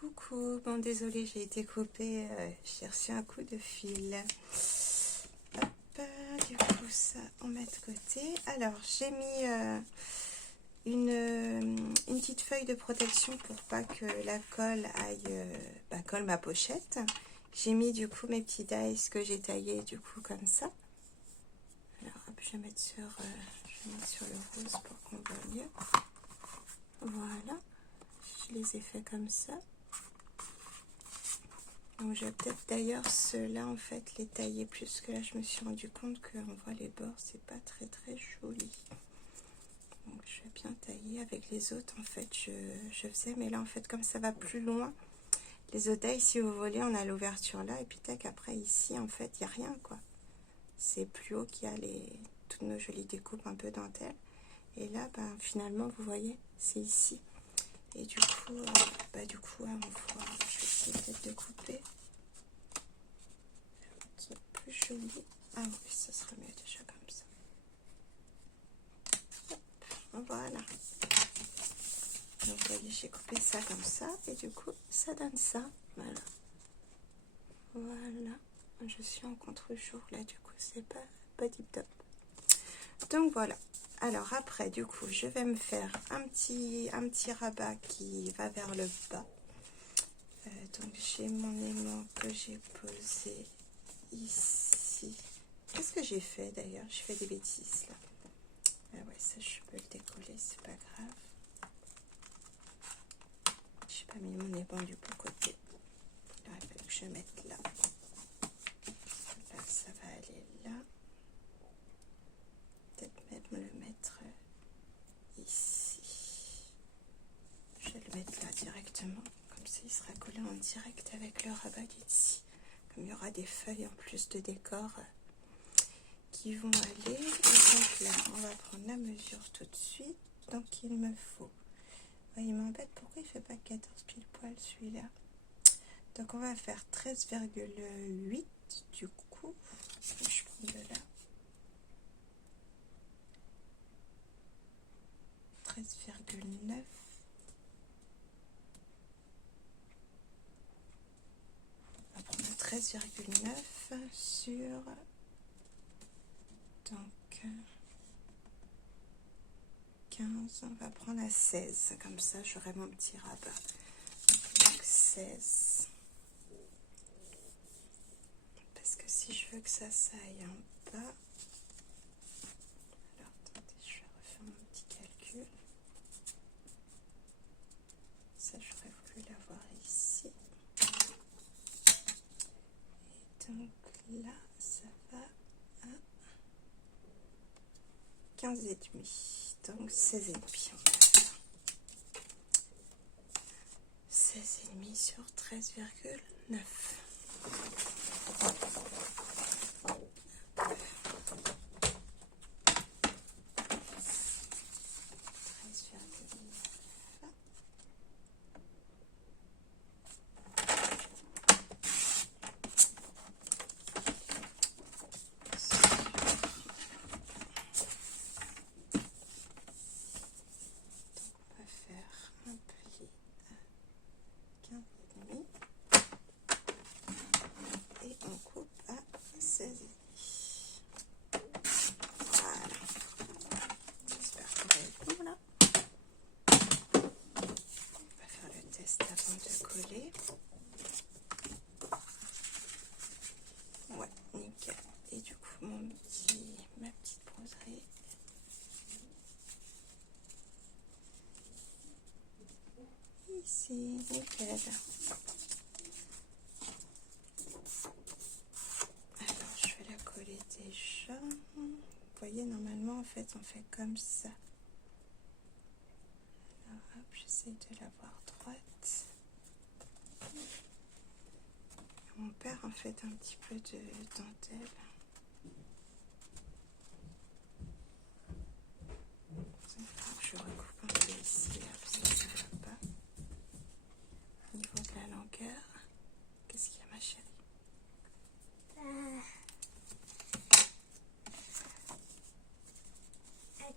Coucou, bon désolé, j'ai été coupée, j'ai reçu un coup de fil. Hop, du coup ça on met de côté. Alors j'ai mis une petite feuille de protection pour pas que la colle aille colle ma pochette. J'ai mis du coup mes petits dies que j'ai taillés du coup comme ça. Alors hop, je vais mettre sur le rose pour qu'on voit mieux. Voilà, je les ai fait comme ça. Donc je vais peut-être d'ailleurs ceux-là en fait les tailler plus, que là je me suis rendu compte qu'on voit les bords, c'est pas très joli. Donc je vais bien tailler. Avec les autres en fait je faisais, mais là en fait comme ça va plus loin, les autres tailles, si vous voulez, on a l'ouverture là et puis tac, après ici en fait il n'y a rien quoi. C'est plus haut qu'il y a toutes nos jolies découpes un peu dentelle. Et là finalement vous voyez c'est ici. Et du coup, on va, je vais essayer peut-être de couper un truc plus joli. Ah oui, ça sera mieux déjà comme ça. Hop, voilà. Donc vous voyez, j'ai coupé ça comme ça et du coup, ça donne ça. Voilà. Voilà. Je suis en contre-jour là, du coup, c'est pas tip top. Donc voilà. Alors après, du coup, je vais me faire un petit rabat qui va vers le bas. Donc j'ai mon aimant que j'ai posé ici. Qu'est-ce que j'ai fait d'ailleurs? Je fais des bêtises là. Ah ouais, ça je peux le décoller, c'est pas grave. J'ai pas mis mon aimant du bon côté. Alors il fallait que je mette là. Là, ça va aller là. Peut-être même le mettre ici. Je vais le mettre là directement. Comme ça, il sera collé en direct avec le rabat d'ici. Comme il y aura des feuilles en plus de décor qui vont aller. Et donc là, on va prendre la mesure tout de suite. Donc, il me faut... Ouais, il m'embête, pourquoi il fait pas 14 pile poil celui-là? Donc, on va faire 13,8 du coup. Je prends de là. 13,9. On va prendre 13,9 sur... Donc, 15, on va prendre à 16. Comme ça, j'aurai mon petit rabat. Donc, 16. Parce que si je veux que ça aille en bas... Alors, attendez, je vais refaire mon petit calcul. Ça, j'aurais voulu l'avoir ici. Et donc, là, ça va à 15,5. Donc 16,5. 16,5 sur 13,9. Et on coupe à 16,5. Voilà. J'espère qu'on va être bon là. On va faire le test avant de coller. Ouais, nickel. Et du coup, ma petite broderie. Ici, nickel. Alors, je vais la coller déjà. Vous voyez, normalement, en fait, on fait comme ça. Alors, hop, j'essaie de l'avoir droite. On perd, en fait, un petit peu de dentelle. Je recoupe un peu ici, là, parce que ça ne va pas. Au niveau de la longueur, qu'est-ce qu'il y a, ma chérie?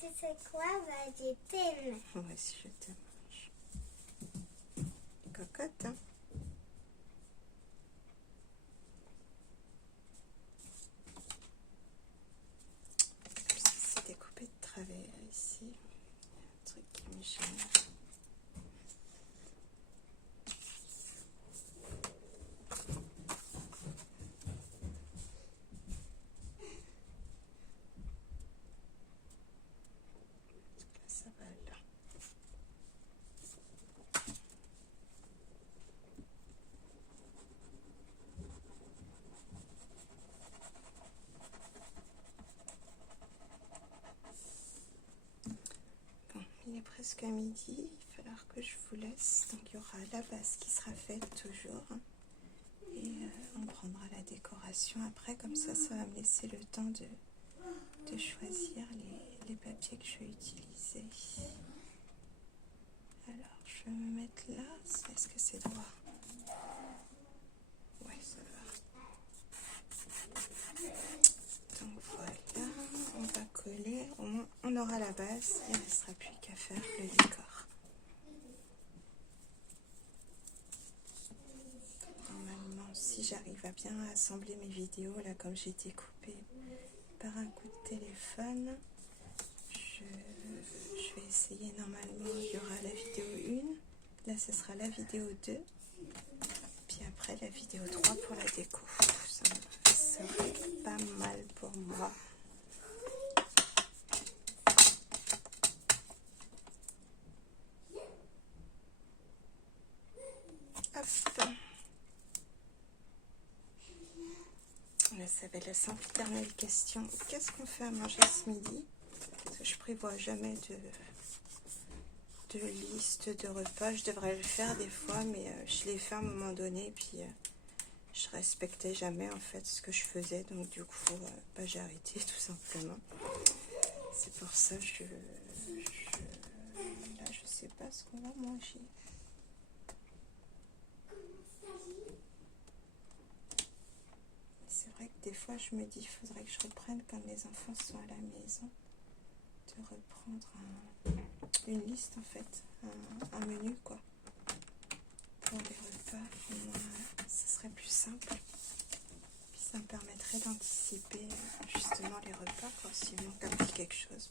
Tu sais quoi? Je t'aime. Moi aussi, je te mange. Cocotte, hein? gêne. Ça va là. Bon, il est presque à midi, il va falloir que je vous laisse. Donc il y aura la base qui sera faite toujours. Et on prendra la décoration après, comme ça va me laisser le temps de choisir les papiers que je vais utiliser. Alors, je vais me mettre là. Est-ce que c'est droit? Ouais, ça va. Donc voilà, on va coller. Au moins, on aura la base. Il ne restera plus qu'à faire le décor. Normalement, si j'arrive à bien assembler mes vidéos, là, comme j'ai été coupée par un coup de téléphone, je vais essayer. Normalement, il y aura la vidéo 1, là ce sera la vidéo 2, puis après la vidéo 3 pour la déco. Ça serait pas mal pour moi. Hop. Là, ça va être la sempiternelle question. Qu'est-ce qu'on fait à manger ce midi? Parce que je prévois jamais de liste de repas. Je devrais le faire des fois, mais je l'ai fait à un moment donné, puis je respectais jamais en fait ce que je faisais, donc du coup j'ai arrêté tout simplement. C'est pour ça là je sais pas ce qu'on va manger. C'est vrai que des fois je me dis il faudrait que je reprenne quand les enfants sont à la maison, de reprendre une liste en fait, un menu quoi, pour les repas. Au moins, ce serait plus simple. Puis ça me permettrait d'anticiper justement les repas quoi. S'il manque un petit quelque chose,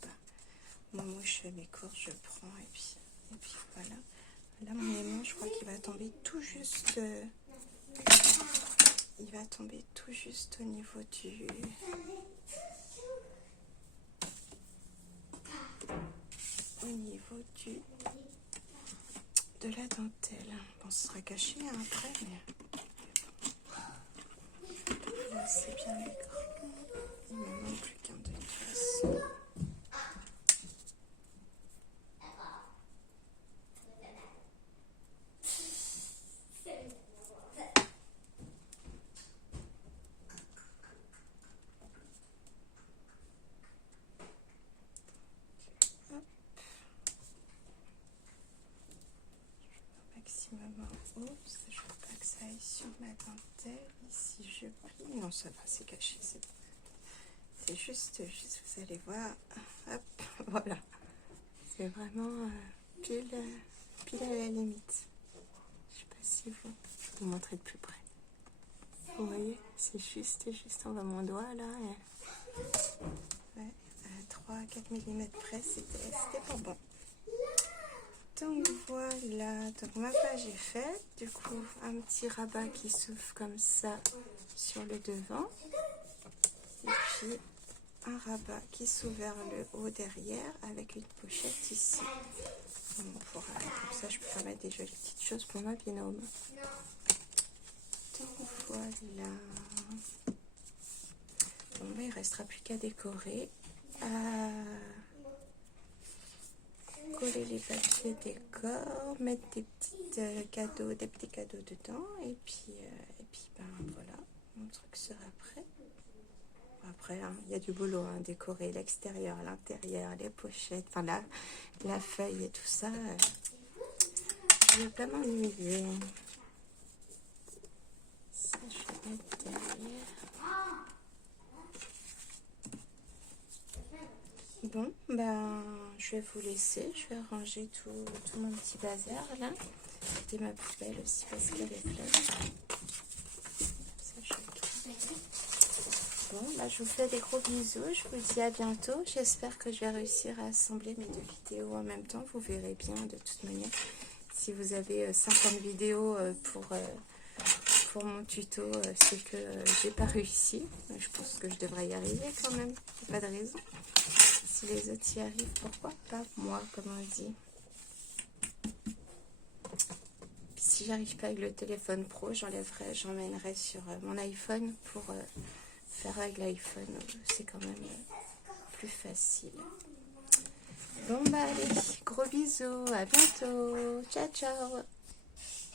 au moment où je fais mes courses, je prends et puis voilà. Là mon aimant, je crois qu'il va tomber tout juste. Il va tomber tout juste au niveau de la dentelle. Bon, ce sera caché hein, après, mais là c'est bien maigre. Il ne me manque plus qu'un de toute façon. Maximum en haut, parce que je ne veux pas que ça aille sur ma dentelle. Ici je plie. Non, ça va, c'est caché. C'est juste, vous allez voir. Hop, voilà. C'est vraiment pile à la limite. Je ne sais pas si vous... Je vais vous montrer de plus près. Vous voyez, c'est juste on voit mon doigt là. Et... ouais, à 3-4 mm près, c'était pas bon. Donc voilà, donc ma page est faite. Du coup, un petit rabat qui s'ouvre comme ça sur le devant. Et puis un rabat qui s'ouvre vers le haut derrière avec une pochette ici. Comme ça, je peux mettre des jolies petites choses pour ma binôme. Donc voilà. Bon, il ne restera plus qu'à décorer. Coller les papiers décor, mettre des petits cadeaux dedans, et puis voilà, mon truc sera prêt. Après, hein, il y a du boulot, hein, décorer l'extérieur, l'intérieur, les pochettes, enfin la feuille et tout ça. Je vais pas m'ennuyer. Ça, je vais mettre derrière. Bon, je vais vous laisser. Je vais ranger tout mon petit bazar là. Et ma poubelle aussi parce qu'elle est pleine. Ça, je Bon, bah, je vous fais des gros bisous. Je vous dis à bientôt. J'espère que je vais réussir à assembler mes deux vidéos en même temps. Vous verrez bien de toute manière. Si vous avez 50 vidéos pour mon tuto, c'est que j'ai pas réussi. Je pense que je devrais y arriver quand même. Il n'y a pas de raison. Si les autres y arrivent, pourquoi pas moi, comme on dit. Puis si j'arrive pas avec le téléphone pro, j'emmènerai sur mon iPhone pour faire avec l'iPhone. C'est quand même plus facile. Bon bah allez, gros bisous, à bientôt. Ciao ciao.